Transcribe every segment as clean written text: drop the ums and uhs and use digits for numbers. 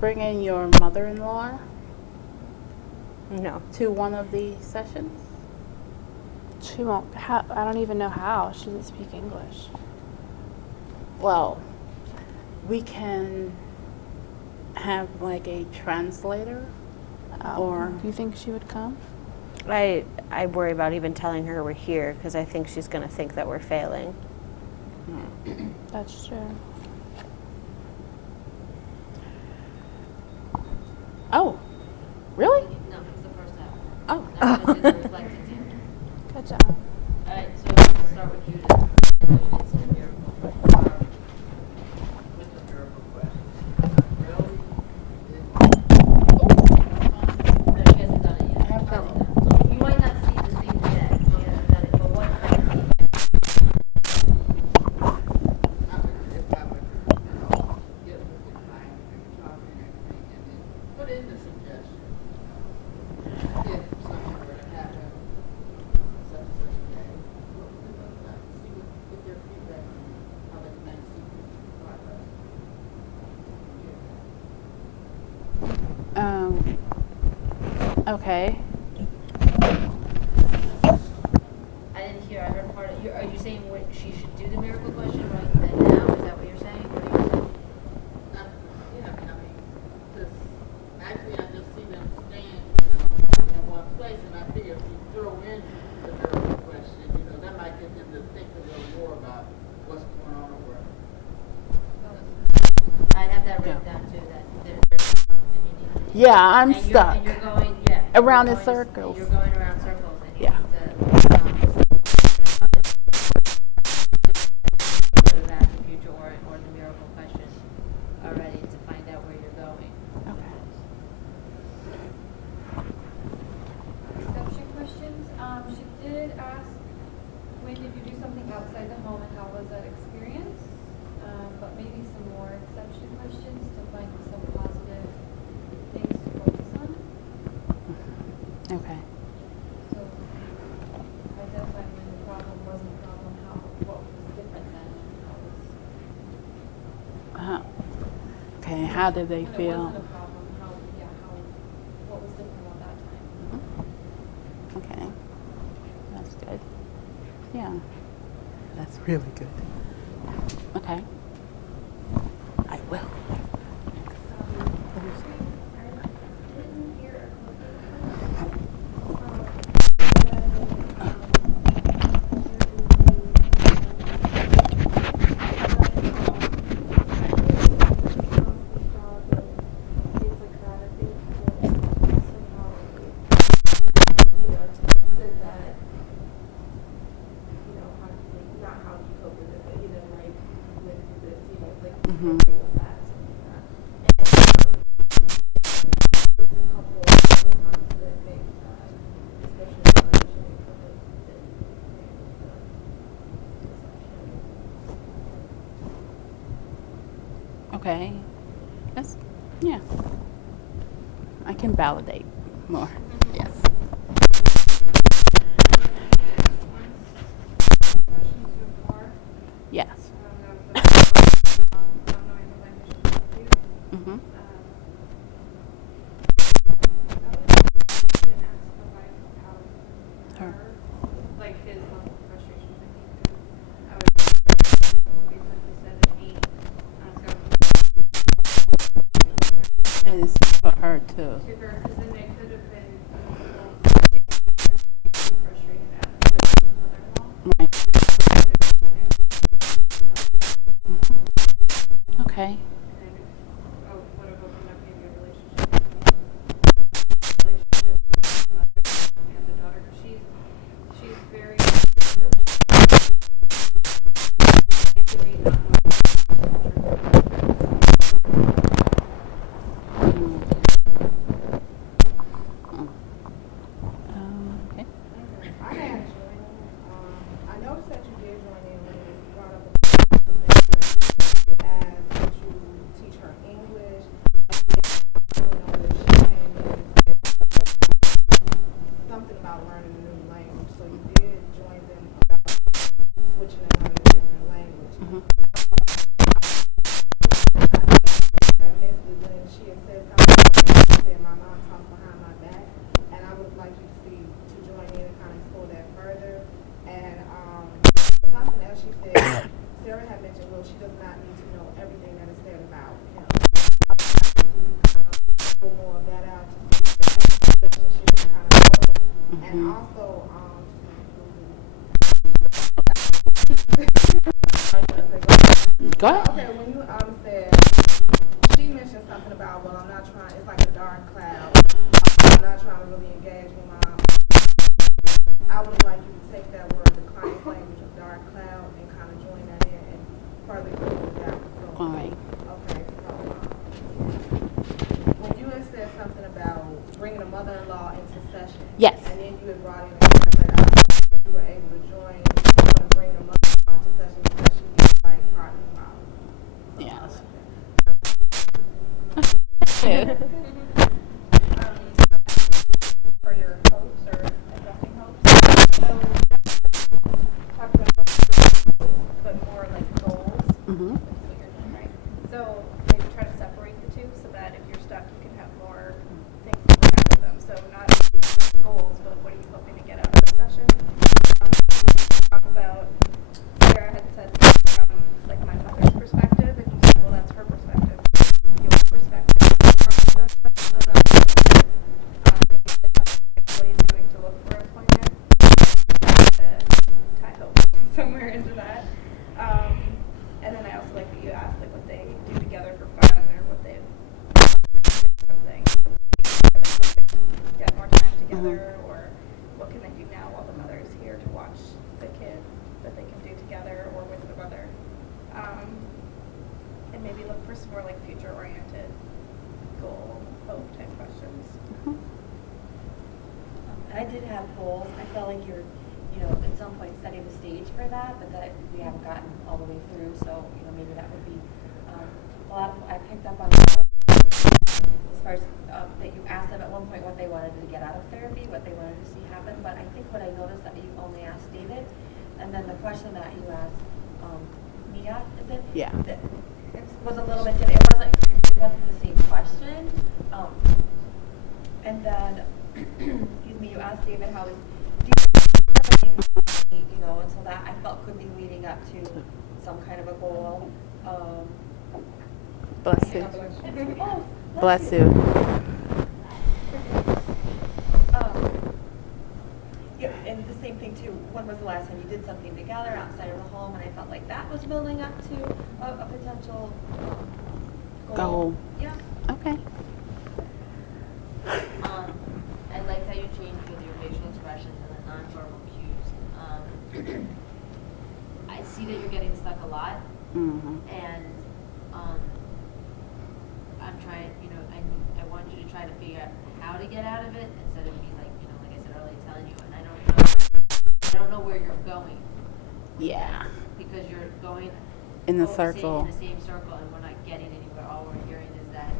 bringing your mother-in-law No. to one of the sessions? She won't. I don't even know how. She doesn't speak English. Well, we can have like a translator, or Do you think she would come? I worry about even telling her we're here because I think she's going to think that we're failing. That's true. oh, really? No, it's the first half. Oh, Now we're gonna do the reflecting exam. Good job. All right, so we'll start with Judith. And then it's the miracle question. With the miracle question. Really? No, she hasn't done it yet. I have done it. So you might not see the thing yet. She hasn't done it, but what kind of feedback? I would, if I would, get with the client and talk and everything, and then put in the suggestion. If something were to happen, such and such a day, what would it look like? See what their feedback on how they might see progress. Okay. I didn't hear. I heard part of. Are you saying what she should do the miracle question right then now? Is that what you're saying? What are you saying? Yeah, I mean, because actually I just see them stand, in one place, and I figure if you throw in the miracle question, that might get them to think a little more about what's going on over there. I have that written down too. That there's and you need. Yeah, I'm and stuck. You're going, yeah. Around you're in going circles. You're going around circles, and you Yeah. need to go back to future or the miracle question already to find out where you're going. Okay. Reception questions. She did ask, when did you do something outside the home and how was that experience? But maybe some more exception questions to find some positive things to focus on. Okay. So identify when the problem wasn't a problem, what was different then, how was Okay. How did they when it feel? wasn't a problem, what was different about that time? Okay. That's good. Yeah. That's really good. Okay. I will. Mm-hmm. Okay. That's, yeah. I can validate more. Yes. Yes. Mm-hmm. Her. Like his level of frustration, I think, I would be like you said, an 8. And it's for her too. To her, because then they could have been frustrated at the mother-in-law. Right. Okay. And, what about And also, Go ahead. okay, when you said, she mentioned something about, well, I'm not trying, it's like a dark cloud. I'm not trying to really engage with mom. I would like you to take that word, the client's language of dark cloud, and kind of join that in and further fill it out. All right. Okay, so when you had said something about bringing a mother-in-law into session. Yes. And then you had brought in a translator, I thought that you were able to join, you want to bring the mother-in-law into session because she is like part of the problem. Yes. For your hopes or addressing hopes. So, talk about hopes, but more like goals. Mm-hmm. Which is what you're doing, right? So maybe try to separate the two so that if you're stuck, you can have more things to bring out of them. So not only goals, but what are you hoping to get out of the session? Talk about Sarah had said from like my mother's perspective, and you said, well, that's her perspective. Your perspective about what he's doing to look for employment. Tie hope somewhere into that. And then I also like that you asked like what they do together for fun or what they something. Get more time together, or what can they do now while the mother is here to watch the kid that they can do together or with the mother. And maybe look for some more like future oriented goal, hope type questions. I did have goals. I felt like you're, at some point setting the stage for that, but that we haven't gotten all the way through. So, maybe that would be a lot. I picked up on a lot as far as that you asked them at one point what they wanted to get out of therapy, what they wanted to see happen. But I think what I noticed that you only asked David, and then the question that you asked Mia, is it? Yeah. It was a little bit different. It wasn't the same question. And then, excuse me, you asked David how his, and so that I felt could be leading up to some kind of a goal. Bless you. Oh, Bless you. Yeah, and the same thing too. When was the last time you did something together outside of the home? And I felt like that was building up to a potential goal. Yeah. Okay. I liked how you changed with your facial expressions and the nonverbal cues. I see that you're getting stuck a lot, Mm-hmm. and I'm trying. I want you to try to figure out how to get out of it instead of me like I said earlier, telling you. And I don't know where you're going. Yeah. Because you're going In the focusing circle. in the same circle, and we're not getting anywhere. All we're hearing is that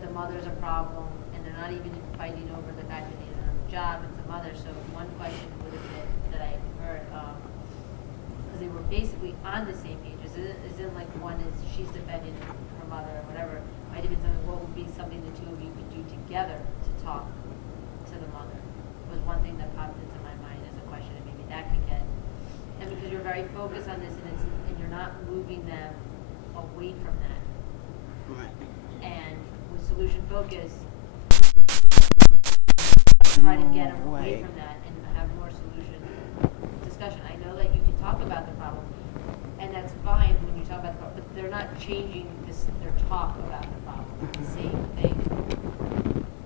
the mother's a problem, and they're not even fighting over the fact that they need another job. It's the mother. So one question would have been that I heard, because they were basically on the same page. Isn't like one is she's defending her mother or whatever. Might have been something. What would be something the two of you could do together to talk to the mother? Was one thing that popped into my mind as a question, and maybe that could get. And because you're very focused on this, and you're not moving them away from that. Right. And with solution focus, try to get them away from that and have more solution discussion. I know that you can talk about the problem, and that's fine when you talk about the problem, but they're not changing their talk about the problem. It's the same thing.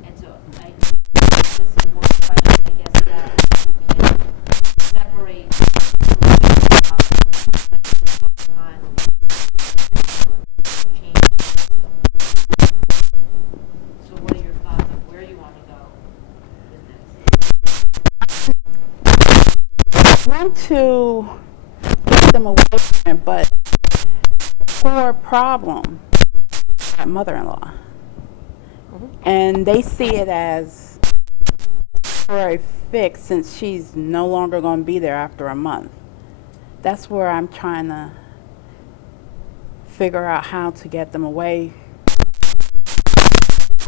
And so I listen more questions, I guess, that you can separate solution problem on change. So what are your thoughts of where you want to go with this? I want to get them away from it, but core problem, that mother-in-law. And they see it as for a fix since she's no longer going to be there after a month. That's where I'm trying to figure out how to get them away.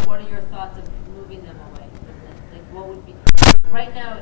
What are your thoughts of moving them away from this? Like, what would be right now?